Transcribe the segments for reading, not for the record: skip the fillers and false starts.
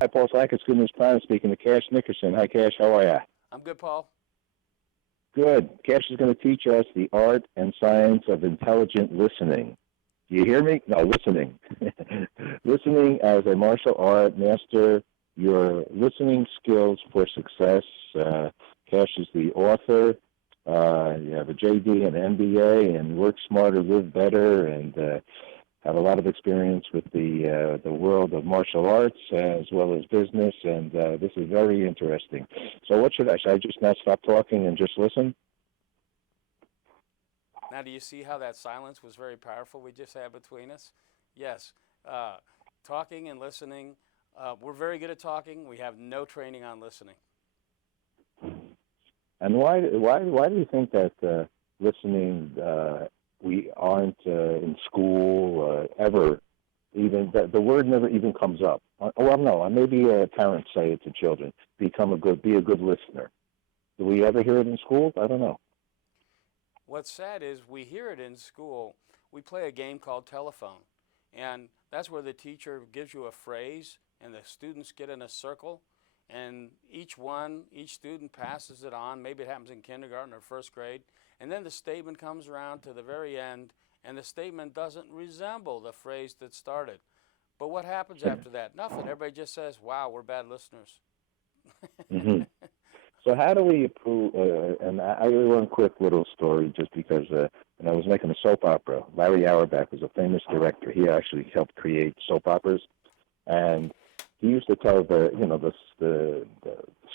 Hi, Paul Sackett, Good News Planet, speaking to Cash Nickerson. Hi, Cash. How are you? I'm good, Paul. Good. Cash is going to teach us the art and science of intelligent listening. Do you hear me? No, listening. Listening as a martial art, master your listening skills for success. Cash is the author. You have a JD and MBA, and work smarter, live better, and have a lot of experience with the world of martial arts as well as business, and this is very interesting. So what should I? Should I just not stop talking and just listen? Now, do you see how that silence was very powerful we just had between us? Yes. Uh, Talking and listening. We're very good at talking. We have no training on listening. And why do you think that listening we aren't in school ever even the word never even comes up? Well, no, maybe parents say it to children: be a good listener. Do we ever hear it in school? I don't know. What's sad is we hear it in school. We play a game called telephone, and that's where the teacher gives you a phrase, and the students get in a circle, and each student passes it on. Maybe it happens in kindergarten or first grade, and then the statement comes around to the very end, and the statement doesn't resemble the phrase that started. But what happens after that? Nothing. Everybody just says, "Wow, we're bad listeners." Hmm. So how do we approve? And I one quick little story, just because when I was making a soap opera, Larry Auerbach was a famous director. He actually helped create soap operas, and he used to tell the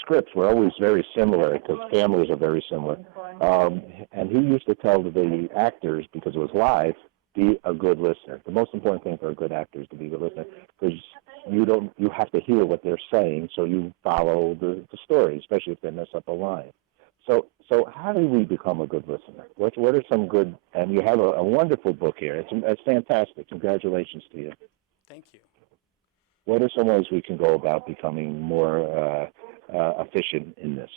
scripts were always very similar because families are very similar. And he used to tell the actors, because it was live, be a good listener. The most important thing for a good actor is to be a good listener, because you have to hear what they're saying, so you follow the story, especially if they mess up a line. So how do we become a good listener? What are some good? And you have a wonderful book here. It's fantastic. Congratulations to you. Thank you. What are some ways we can go about becoming more efficient in this?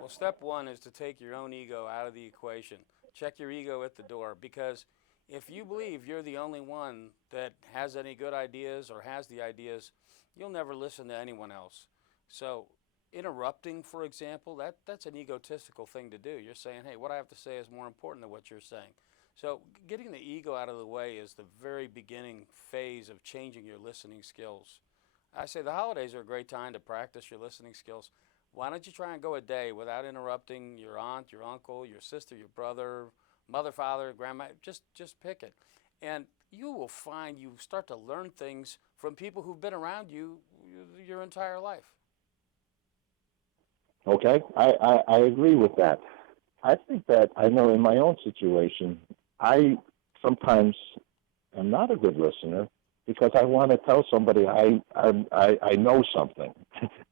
Well, step one is to take your own ego out of the equation. Check your ego at the door, because if you believe you're the only one that has any good ideas or has the ideas, you'll never listen to anyone else. So interrupting, for example, that's an egotistical thing to do. You're saying, hey, what I have to say is more important than what you're saying. So getting the ego out of the way is the very beginning phase of changing your listening skills. I say the holidays are a great time to practice your listening skills. Why don't you try and go a day without interrupting your aunt, your uncle, your sister, your brother, mother, father, grandma? Just pick it. And you will find you start to learn things from people who've been around you your entire life. Okay, I agree with that. I think that I know in my own situation, I sometimes am not a good listener because I want to tell somebody I know something,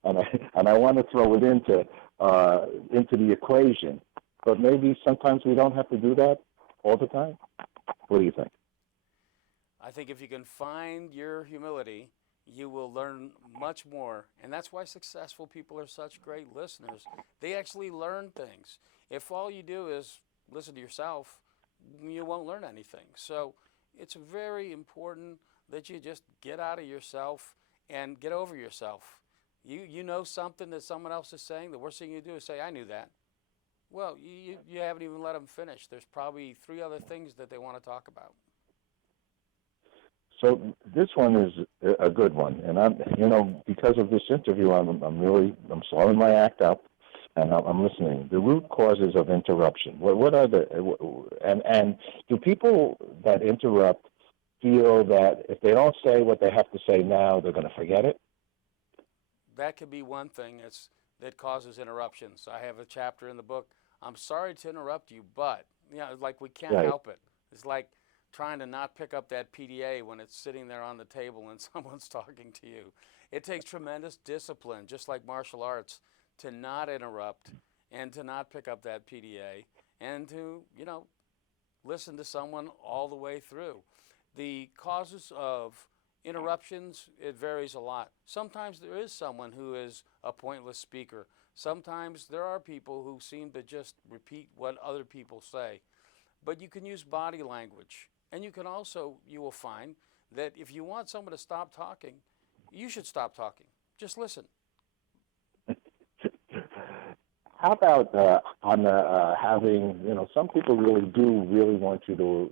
and I want to throw it into the equation. But maybe sometimes we don't have to do that all the time. What do you think? I think if you can find your humility, you will learn much more. And that's why successful people are such great listeners. They actually learn things. If all you do is listen to yourself, you won't learn anything. So it's very important that you just get out of yourself and get over yourself. You know something that someone else is saying, the worst thing you do is say, I knew that. Well, you haven't even let them finish. There's probably three other things that they want to talk about. So this one is a good one, and because of this interview, I'm slowing my act up, and I'm listening. The root causes of interruption. What are and do people that interrupt feel that if they don't say what they have to say now, they're going to forget it? That could be one thing that causes interruptions. I have a chapter in the book. I'm sorry to interrupt you, but like we can't Right. help it. It's like trying to not pick up that PDA when it's sitting there on the table and someone's talking to you. It takes tremendous discipline, just like martial arts, to not interrupt and to not pick up that PDA and to, listen to someone all the way through. The causes of interruptions, it varies a lot. Sometimes there is someone who is a pointless speaker. Sometimes there are people who seem to just repeat what other people say. But you can use body language. And you will find that if you want someone to stop talking, you should stop talking. Just listen. How about on the having, some people really want you to,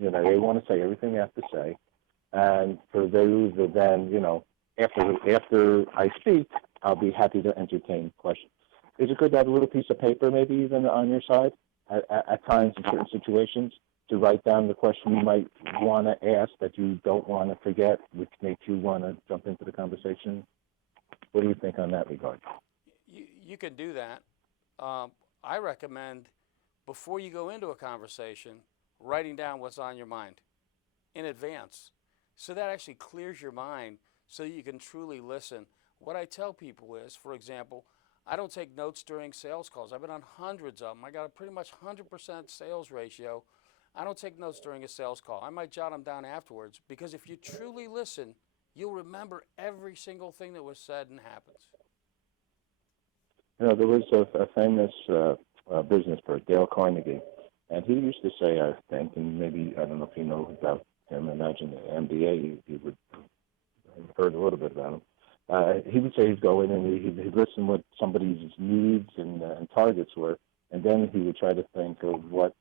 they want to say everything they have to say. And for those that then, after I speak, I'll be happy to entertain questions. Is it good to have a little piece of paper maybe even on your side at times in certain situations to write down the question you might want to ask that you don't want to forget, which makes you want to jump into the conversation? What do you think on that regard? You can do that. I recommend, before you go into a conversation, writing down what's on your mind in advance. So that actually clears your mind so you can truly listen. What I tell people is, for example, I don't take notes during sales calls. I've been on hundreds of them. I got a pretty much 100% sales ratio. I don't take notes during a sales call. I might jot them down afterwards, because if you truly listen, you'll remember every single thing that was said and happens. There was a famous business person, Dale Carnegie, and he used to say, I think, and maybe, I don't know if you know about him, imagine the MBA, you would have heard a little bit about him. He would say he'd go in and he'd listen what somebody's needs and targets were, and then he would try to think of what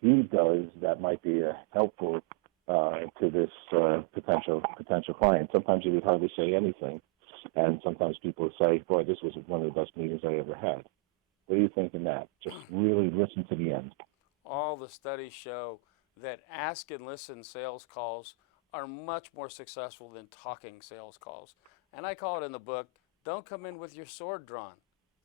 he does that might be helpful to this potential client. Sometimes he would hardly say anything, and sometimes people would say, boy, this was one of the best meetings I ever had. What do you think in that? Just really listen to the end. All the studies show that ask and listen sales calls are much more successful than talking sales calls. And I call it in the book, don't come in with your sword drawn.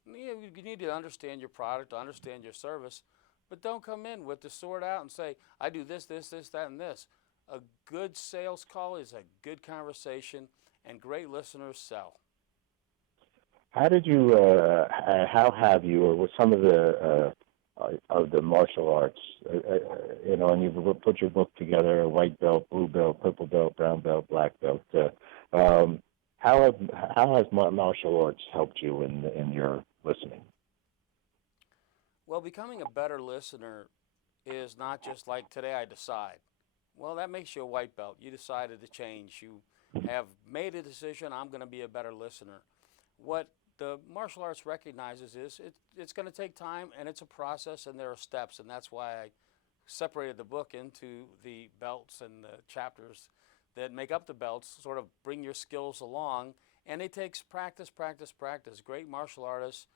You need to understand your product, understand your service, but don't come in with the sword out and say, I do this, this, this, that, and this. A good sales call is a good conversation, and great listeners sell. How did you, how have you, or with some of the martial arts, and you put your book together, a white belt, blue belt, purple belt, brown belt, black belt. How has martial arts helped you in your listening? Well, becoming a better listener is not just like, today I decide. Well, that makes you a white belt. You decided to change. You have made a decision, I'm going to be a better listener. What the martial arts recognizes is it's going to take time, and it's a process, and there are steps, and that's why I separated the book into the belts and the chapters that make up the belts, sort of bring your skills along, and it takes practice, practice, practice. Great martial artists,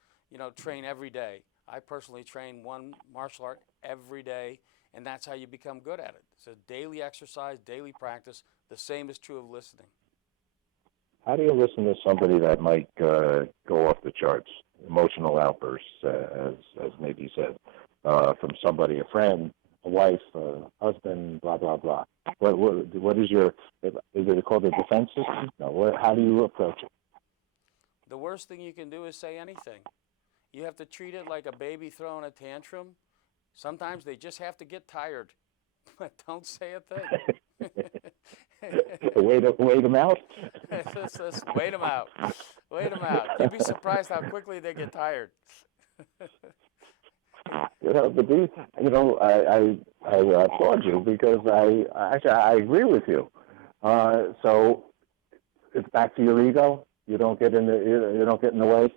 train every day. I personally train one martial art every day, and that's how you become good at it. It's a daily exercise, daily practice. The same is true of listening. How do you listen to somebody that might go off the charts, emotional outbursts, as maybe said, from somebody, a friend, a wife, a husband, blah, blah, blah? What is is it called a defense system? No, how do you approach it? The worst thing you can do is say anything. You have to treat it like a baby throwing a tantrum. Sometimes they just have to get tired, but don't say a thing. Wait them out? Just wait them out. Wait them out. You'd be surprised how quickly they get tired. I applaud you because I agree with you. So it's back to your ego. You don't get in the way.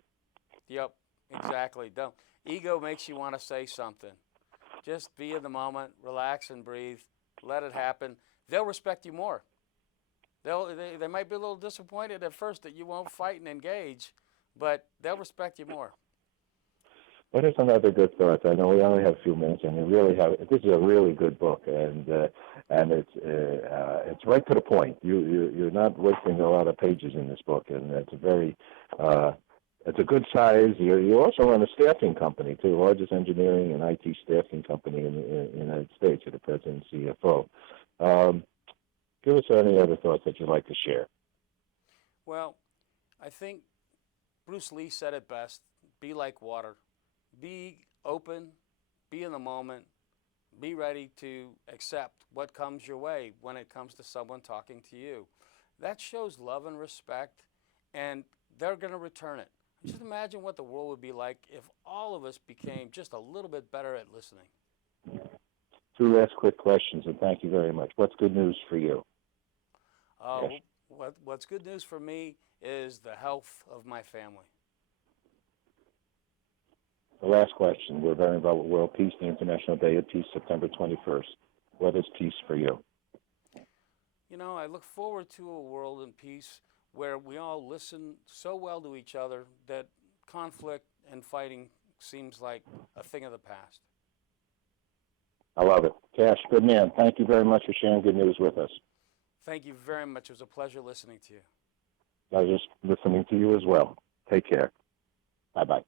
Yep, exactly. Ego makes you want to say something. Just be in the moment, relax and breathe. Let it happen. They'll respect you more. They might be a little disappointed at first that you won't fight and engage, but they'll respect you more. What are some other good thoughts? I know we only have a few minutes, and this is a really good book, and it's right to the point. You're not wasting a lot of pages in this book, and it's it's a good size. You also run a staffing company too, largest engineering and IT staffing company in the United States. You're the president and CFO. Give us any other thoughts that you'd like to share. Well, I think Bruce Lee said it best, be like water. Be open, be in the moment, be ready to accept what comes your way when it comes to someone talking to you. That shows love and respect, and they're going to return it. Just imagine what the world would be like if all of us became just a little bit better at listening. Two last quick questions, and thank you very much. What's good news for you? Yes. What's good news for me is the health of my family. The last question. We're very involved with World Peace, the International Day of Peace, September 21st. What is peace for you? You know, I look forward to a world in peace where we all listen so well to each other that conflict and fighting seems like a thing of the past. I love it. Cash, good man. Thank you very much for sharing good news with us. Thank you very much. It was a pleasure listening to you. I was just listening to you as well. Take care. Bye-bye.